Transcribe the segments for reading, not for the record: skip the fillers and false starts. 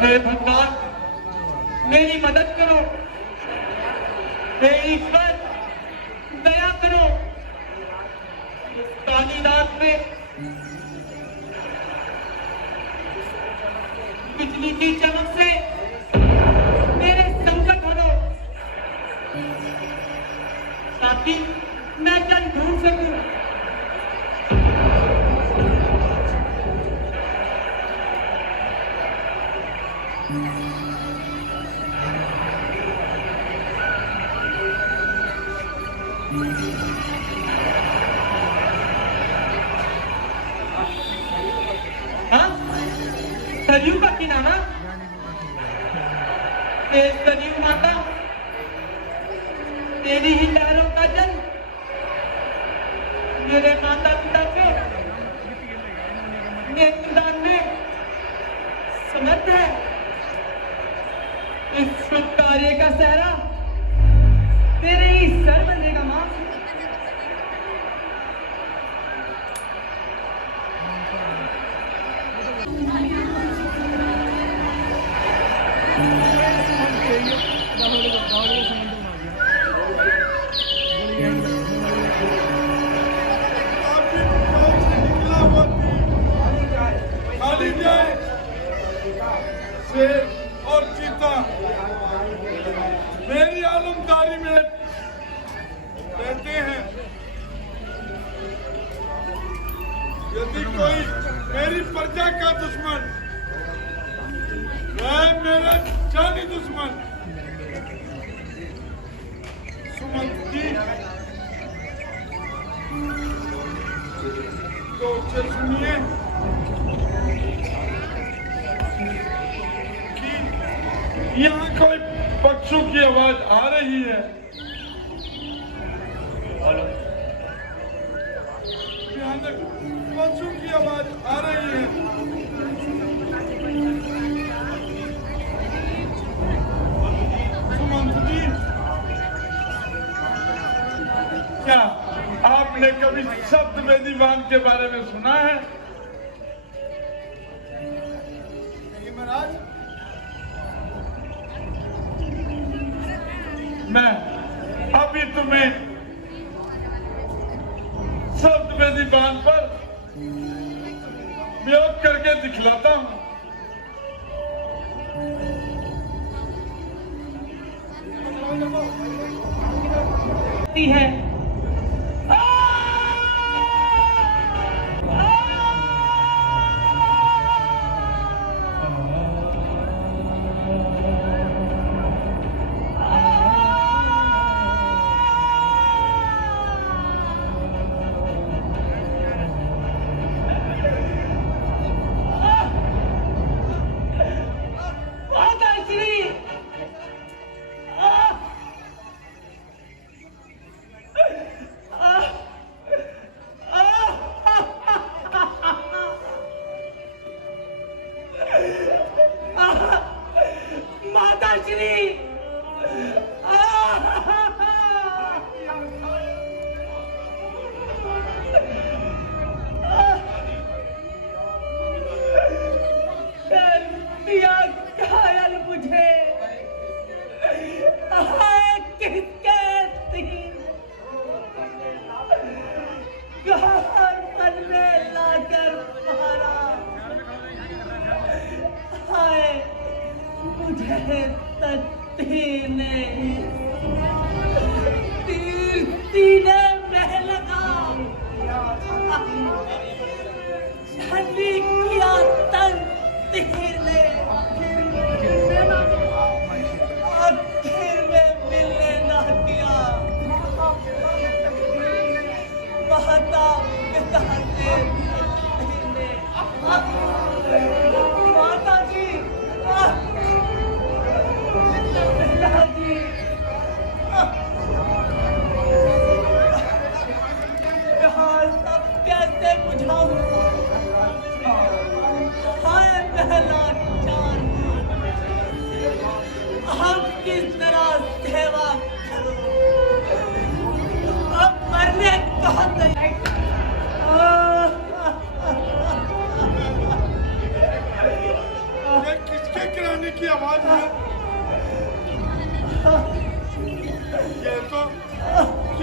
हे भगवान, मेरी मदद करो। हे ईश्वर, दया करो। इस काली रात में बिजली की चमक से मेरे संकट हरो, ताकि मैं जल ढूंढ सकूं। हाँ, सरयू का किनारा। सरयू माता, तेरी ही लहरों का जल मेरे माता पिता को नेत्रदान में समर्थ है। इस शुभ कार्य का सहरा तेरे ही सर बनेगा मां। खाली जाए शेर और चीता मेरी आलमदारी में रहते हैं। यदि कोई मेरी प्रजा का दुश्मन, वह मेरा जानी दुश्मन सुमंत जी, तो उसे सुनिए कि यहाँ कोई पक्षियों की आवाज आ रही है। यहाँ तक पक्षियों की आवाज आ रही है। सुमंत जी, क्या आपने कभी शब्द वेदीवान के बारे में सुना है? नहीं महाराज। मैं अभी तुम्हें शब्द वेदीवान पर प्रयोग करके दिखलाता हूं। है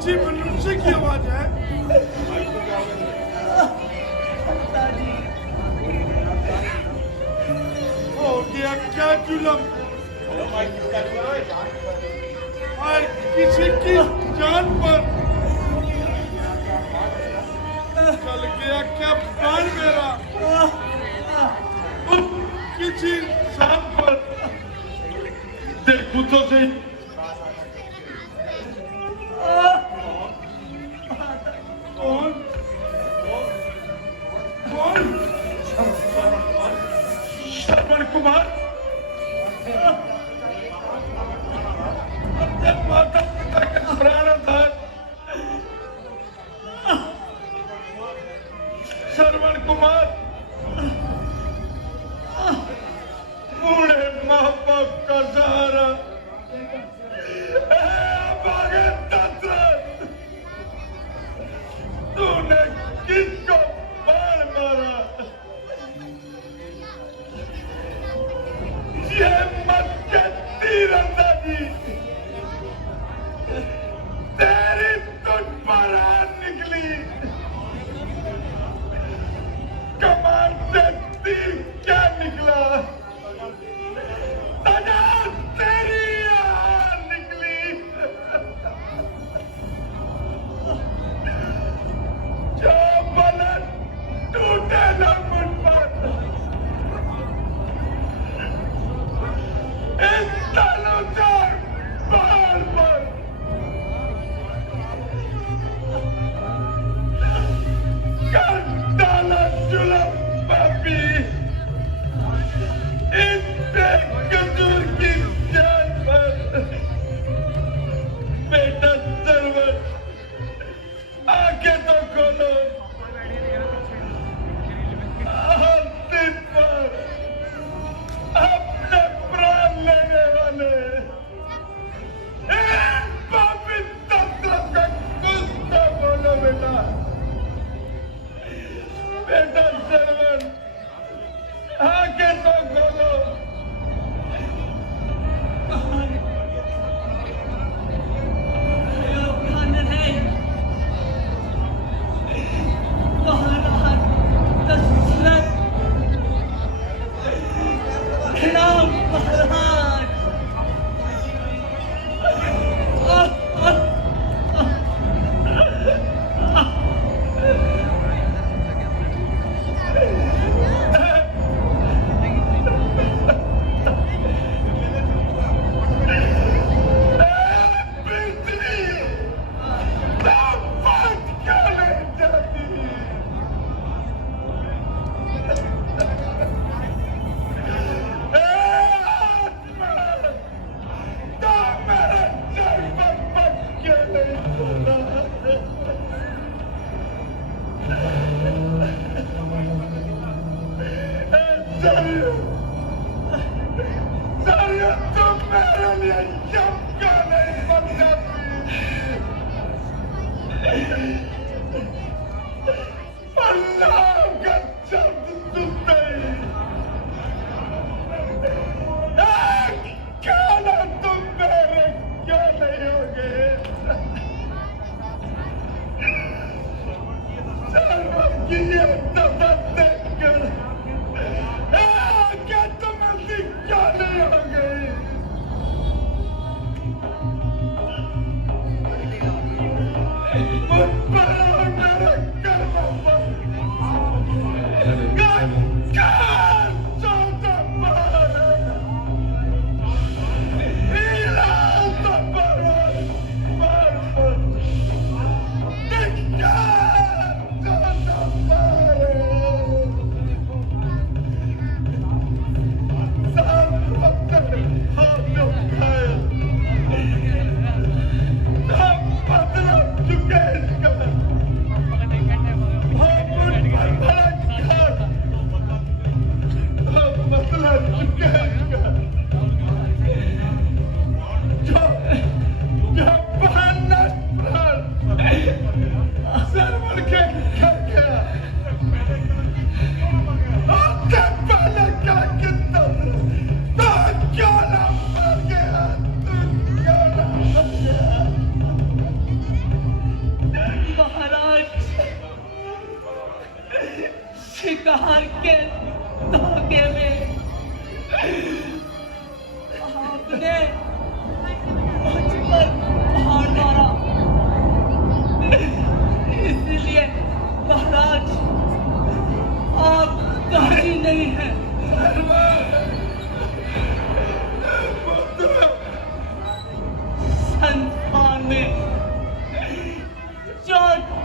किसी मनुष्य की आवाज है? पिताजी, हो गया क्या जुलम? और किसी की जान पर चल गया क्या प्राण मेरा? किसी सांप पर देखो तो सही। कौन? कौन? श्रवण कुमार, अपने माता पिता के प्राणधार श्रवण कुमार, बूढ़े माँ बाप का सहारा, भागे दशरथ, तूने किसको बाण मारा? ये मत के तीरंदाजी तेरी तुझ पर आ निकली, कमान से तीर क्या निकला? सजा तेरी आ निकली, जो बलन टूटे न मुझ पर, इस तनु से बार पर कर डाला जुलम पापी, इस बेकसूर की जान पर। बेटा सरवर, आंखें तो खोलो, आरती पर अपने प्राण लेने वाले इन पापी तत्वों का कुछ तो बोलो बेटा। बेटा सरवर, आंखें तो खोलो।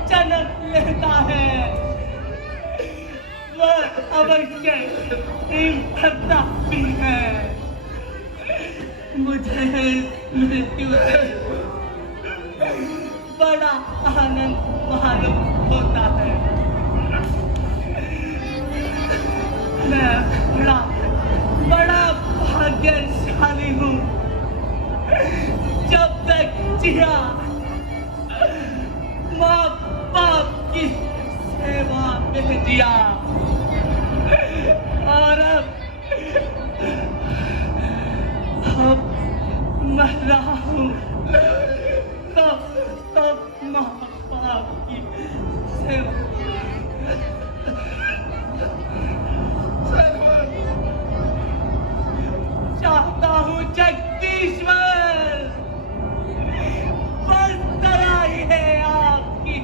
जन्म लेता है वह अवश्य प्रेम करता भी है। मुझे मृत्यु से बड़ा आनंद मालूम होता है। मैं बड़ा भाग्यशाली हूँ। जब तक जिया माँ बाप की सेवा में जिया और अब मर रहा हूँ तब माँ बाप की सेवा चाहता हूँ जगदीश्वर बस दया ही है आपकी।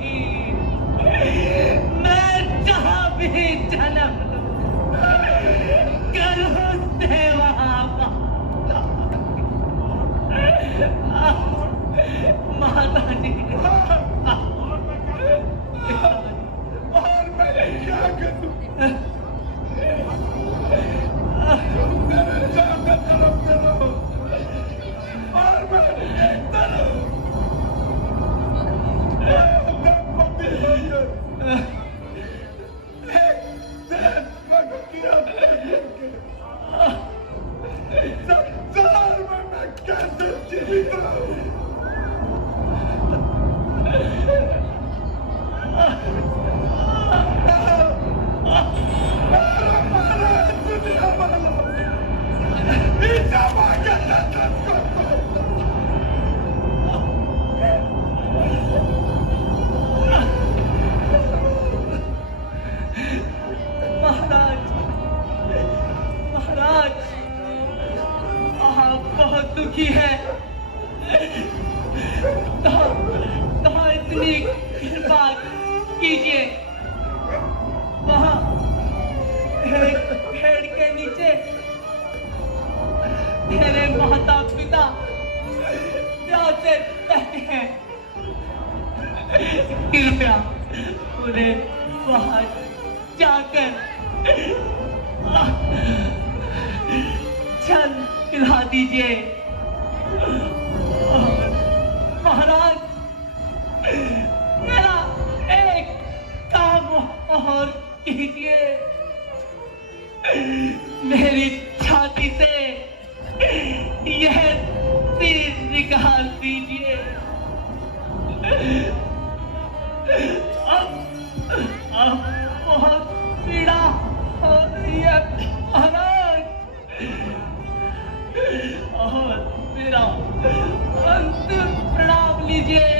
मैं जहाँ भी जन्म लूँ करूँ सेवा माता जी। और मैं क्या करूं? तुम मेरे चारों तरफ चलो और मैं देखता रहूं। दंपति होकर एक देशभक्त की हत्या करके संसार में मैं कैसे जीवित रहूं? महाराज आप बहुत दुखी है तो इतनी कृपा कीजिए। वहाँ एक पेड़ के नीचे मेरे माता पिता प्यासे बैठे हैं। कृपया उन्हें वहाँ जाकर जल पिला दीजिए। महाराज मेरा एक काम और कीजिए। मेरी छाती से यह तीर निकाल दीजिए। अब बहुत पीड़ा हो रही है महाराज और मेरा अंतिम प्रणाम लीजिए।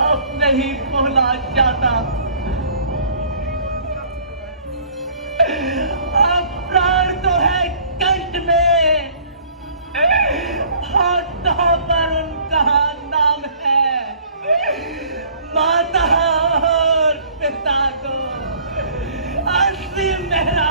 अब नहीं बोला जाता। अब प्राण तो है कंठ में, हाथों पर उनका नाम है। माता और पिता को अंतिम मेरा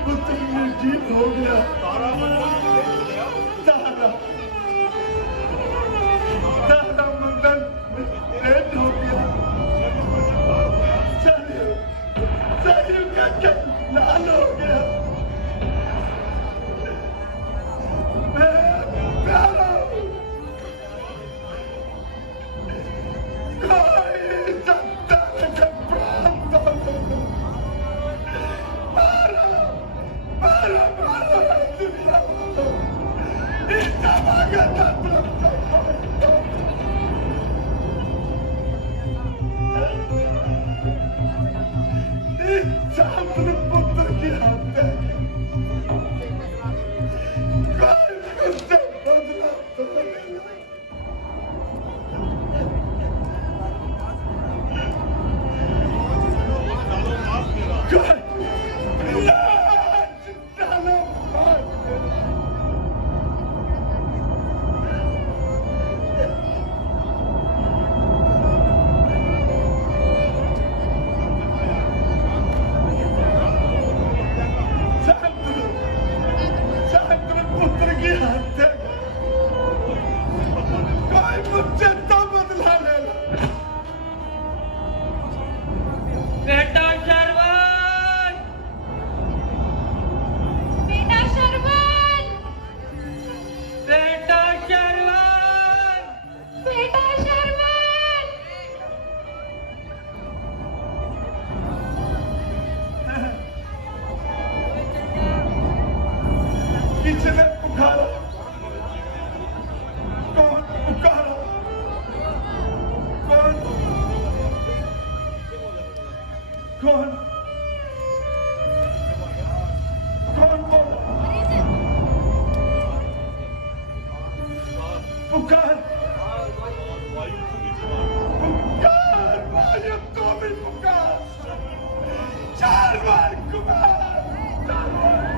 पुत्र निर्जीव हो गया। तारा मंडल डेड हो गया। शरीर का लाल हो गया। प्यारा कोई सत्ता का प्राण दो। मारो दुनिया इस अपने पुत्र की हत्या कोई मुझसे बदला तो नहीं। पुत्र की हत्या कोई मुझसे तो बदला लेना। बेटा शरवण, बेटा शरवण, बेटा शरवण, बेटा शरवण, किसने पुकारा? कौन पुकारा? कौन? कौन? कौन बोला? पुकार! पुकार! वायु को भी पुकार! 4 बार कुमार! 4 बार!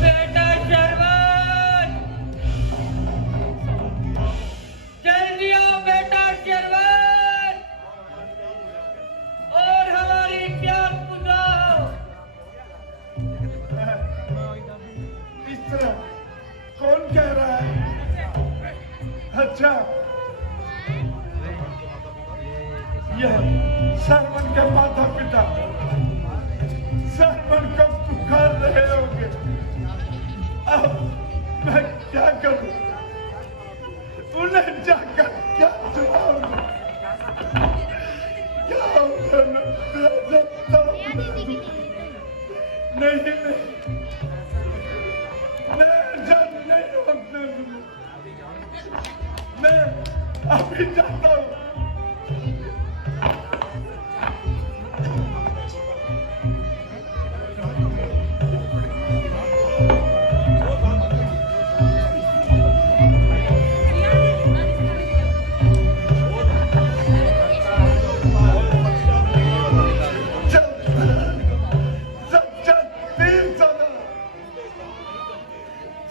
बेटा शरवण, जल्दी आओ बेटा शरवण, और हमारी प्यास बुझाओ। इस तरह कौन कह रहा है? अच्छा, यह सरवन के माता पिता सरवन को पुकार रहे होंगे। अब मैं क्या करूं? उन्हें जाकर क्या जवाब दूं? क्या उन्हें सकता हूं? नहीं, मैं जब नहीं होते, मैं अभी जाता हूँ। सच्चा तीर चला,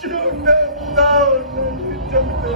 झूठे दाव नहीं चलते।